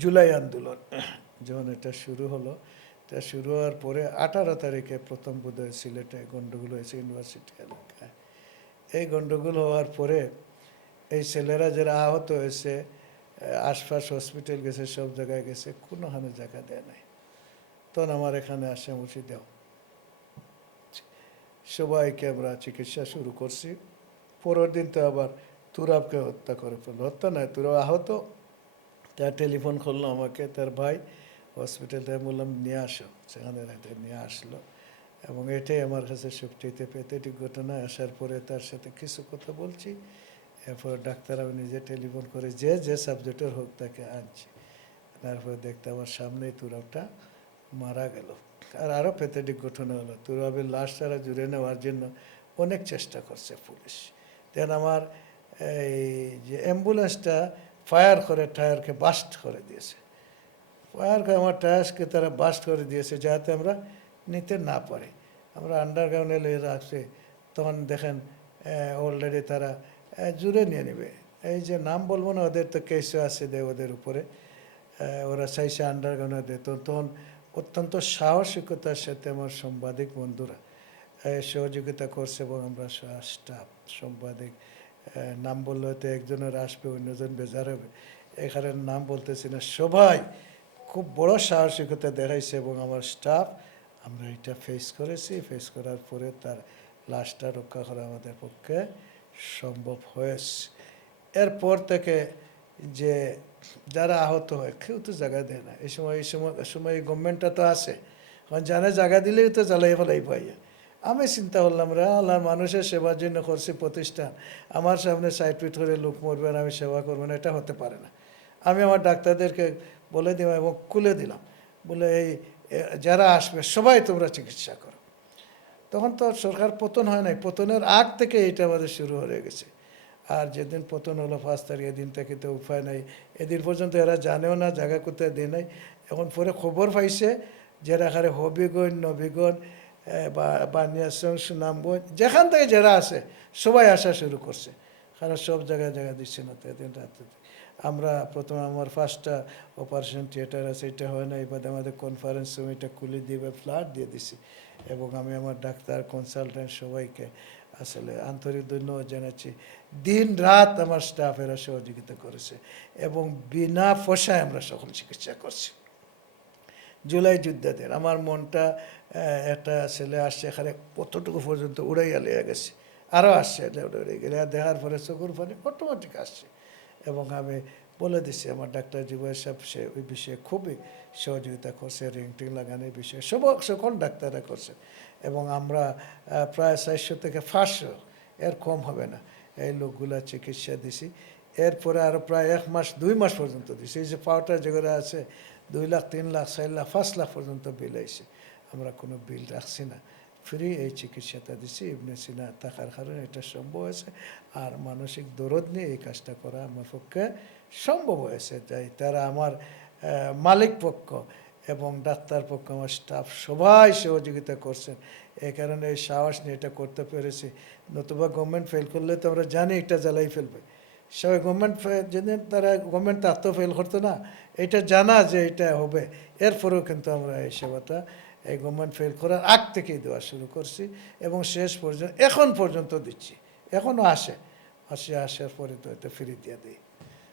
জুলাই আন্দোলন যখন এটা শুরু হলো, এটা শুরু হওয়ার পরে 18 তারিখে প্রথম বোধহয় সিলেটে গণ্ডগোল হয়েছে ইউনিভার্সিটি এলাকায়। এই গণ্ডগোল হওয়ার পরে এই ছেলেরা যারা আহত হয়েছে আশপাশ হসপিটাল গেছে, সব জায়গায় গেছে, কোনোখানে জায়গা দেয় নাই। তখন আমার এখানে আসে মুর্শিদাও, সবাইকে আমরা চিকিৎসা শুরু করছি। পরের দিন তো আবার তুরাবকে হত্যা করে ফেললো, হত্যা নয় তুরাব আহত। তার টেলিফোন করলো আমাকে, তার ভাই হসপিটাল থেকে, বললাম নিয়ে আসো, সেখানে নিয়ে আসলো। এবং এটাই আমার কাছে সবচেয়ে প্যাথেটিক ঘটনা। আসার পরে তার সাথে কিছু কথা বলছি, এরপর ডাক্তার আমি নিজে টেলিফোন করে যে সাবজেক্টের হোক তাকে আনছি। তারপরে দেখতে আমার সামনেই তুরাবটা মারা গেল। আর আরও প্যাথেটিক ঘটনা হলো, তুরাবের লাশ তারা জুড়ে নেওয়ার জন্য অনেক চেষ্টা করছে পুলিশ। দেন আমার এই যে অ্যাম্বুলেন্সটা ফায়ার করে টায়ারকে বাস্ট করে দিয়েছে। ফায়ার করে আমার টায়ারকে তারা বাস্ট করে দিয়েছে যাতে আমরা নিতে না পারি। আমরা আন্ডারগ্রাউন্ডে রাখছি, তখন দেখেন অলরেডি তারা জুড়ে নিয়ে নেবে। এই যে নাম বলবো না, ওদের তো কেসও আছে দেয় ওদের উপরে, ওরা চাইছে আন্ডারগ্রাউন্ডে দিত। তখন অত্যন্ত সাহসিকতার সাথে আমার সাংবাদিক বন্ধুরা সহযোগিতা করছে এবং আমরা স্টাফ সাংবাদিক, নাম বললে হয়তো একজনের আসবে অন্যজন বেজার হবে, এখানে নাম বলতেছি না, সবাই খুব বড় সাহসিকতা দেখাইছে এবং আমার স্টাফ আমরা এটা ফেস করেছি। ফেস করার পরে তার লাশটা রক্ষা করা আমাদের পক্ষে সম্ভব হয়েছে। এরপর থেকে যে যারা আহত হয় কেউ তো জায়গা দেয় না। এই সময় গভর্নমেন্টটা তো আছে, কারণ জানে জায়গা দিলেই তো জ্বালাই ফেলাই পাইয়া। আমি চিন্তা করলাম রে আল্লাহর মানুষের সেবার জন্য করছি প্রতিষ্ঠান, আমার সামনে সাইড পিট করে লোক মরবে আর আমি সেবা করবো না, এটা হতে পারে না। আমি আমার ডাক্তারদেরকে বলে দিলাম এবং খুলে দিলাম, বলে এই যারা আসবে সবাই তোমরা চিকিৎসা করো। তখন তো সরকার পতন হয় নাই, পতনের আগ থেকে এটা আমাদের শুরু হয়ে গেছে। আর যেদিন পতন হলো 5 তারিখ, এদিন থেকে তো উপায় নাই। এদিন পর্যন্ত এরা জানেও না জায়গা কোথায় দেয় নাই। এখন পরে খবর পাইছে যারা এখানে হবিগঞ্জ, নবীগঞ্জ বা বানিয়াসং, সুনামগঞ্জ, যেখান থেকে যারা আছে সবাই আসা শুরু করছে, কারণ সব জায়গায় জায়গা দিচ্ছে না। তো এদিন রাত্রে আমরা প্রথমে আমার ফার্স্টটা অপারেশন থিয়েটার আছে, এটা হয় না, এবার আমাদের কনফারেন্স রুম এটা খুলে দিয়ে ফ্ল্যাট দিয়ে দিছি। এবং আমি আমার ডাক্তার কনসালটেন্ট সবাইকে আসলে আন্তরিক ধন্যবাদ জানাচ্ছি। দিন রাত আমার স্টাফেরা সহযোগিতা করেছে এবং বিনা পয়সায় আমরা সকল চিকিৎসা করছি। জুলাই যোদ্ধাদের আমার মনটা, একটা ছেলে আসছে এখানে কতটুকু পর্যন্ত উড়াইয়া লেগে গেছে, আরও আসছে উড়ে গেলে, আর দেখার পরে চকুর পানি অটোমেটিক আসছে। এবং আমি বলে দিচ্ছি আমার ডাক্তার জীবন সাহেব, সে ওই বিষয়ে খুবই সহযোগিতা করছে, রিং টিং লাগানোর বিষয়ে সকল ডাক্তাররা করছে। এবং আমরা প্রায় 400 থেকে 500, এর কম হবে না, এই লোকগুলা চিকিৎসা দিছি। এরপরে আরও প্রায় 1 মাস 2 মাস পর্যন্ত দিছি। এই যে পাওয়াটা যেগুলো আছে 2 লাখ 3 লাখ 4 লাখ 5 লাখ পর্যন্ত বিল আইছে, আমরা কোনো বিল রাখছি না, ফ্রি এই চিকিৎসাটা দিচ্ছি। ইবনে সিনা থাকার কারণে এটা সম্ভব হয়েছে। আর মানসিক দরদ নিয়ে এই কাজটা করা আমার পক্ষে সম্ভব হয়েছে। তাই তারা আমার মালিক পক্ষ এবং ডাক্তার পক্ষ, আমার স্টাফ সবাই সহযোগিতা করছেন। এই কারণে এই সাহস নিয়ে এটা করতে পেরেছি। নতুবা গভর্নমেন্ট ফেল করলে তো আমরা জানি এটা জ্বালাই ফেলবে। সবাই গভর্নমেন্ট যেদিন তারা গভর্নমেন্ট তার তো ফেল করতো না, এটা জানা যে এটা হবে। এরপরেও কিন্তু আমরা এই সেবাটা এই গভর্নমেন্ট ফেল করার আগ থেকেই দেওয়া শুরু করছি এবং শেষ পর্যন্ত এখন পর্যন্ত দিচ্ছি। এখনও আসার পরে তো এটা ফ্রি দিয়ে দিই।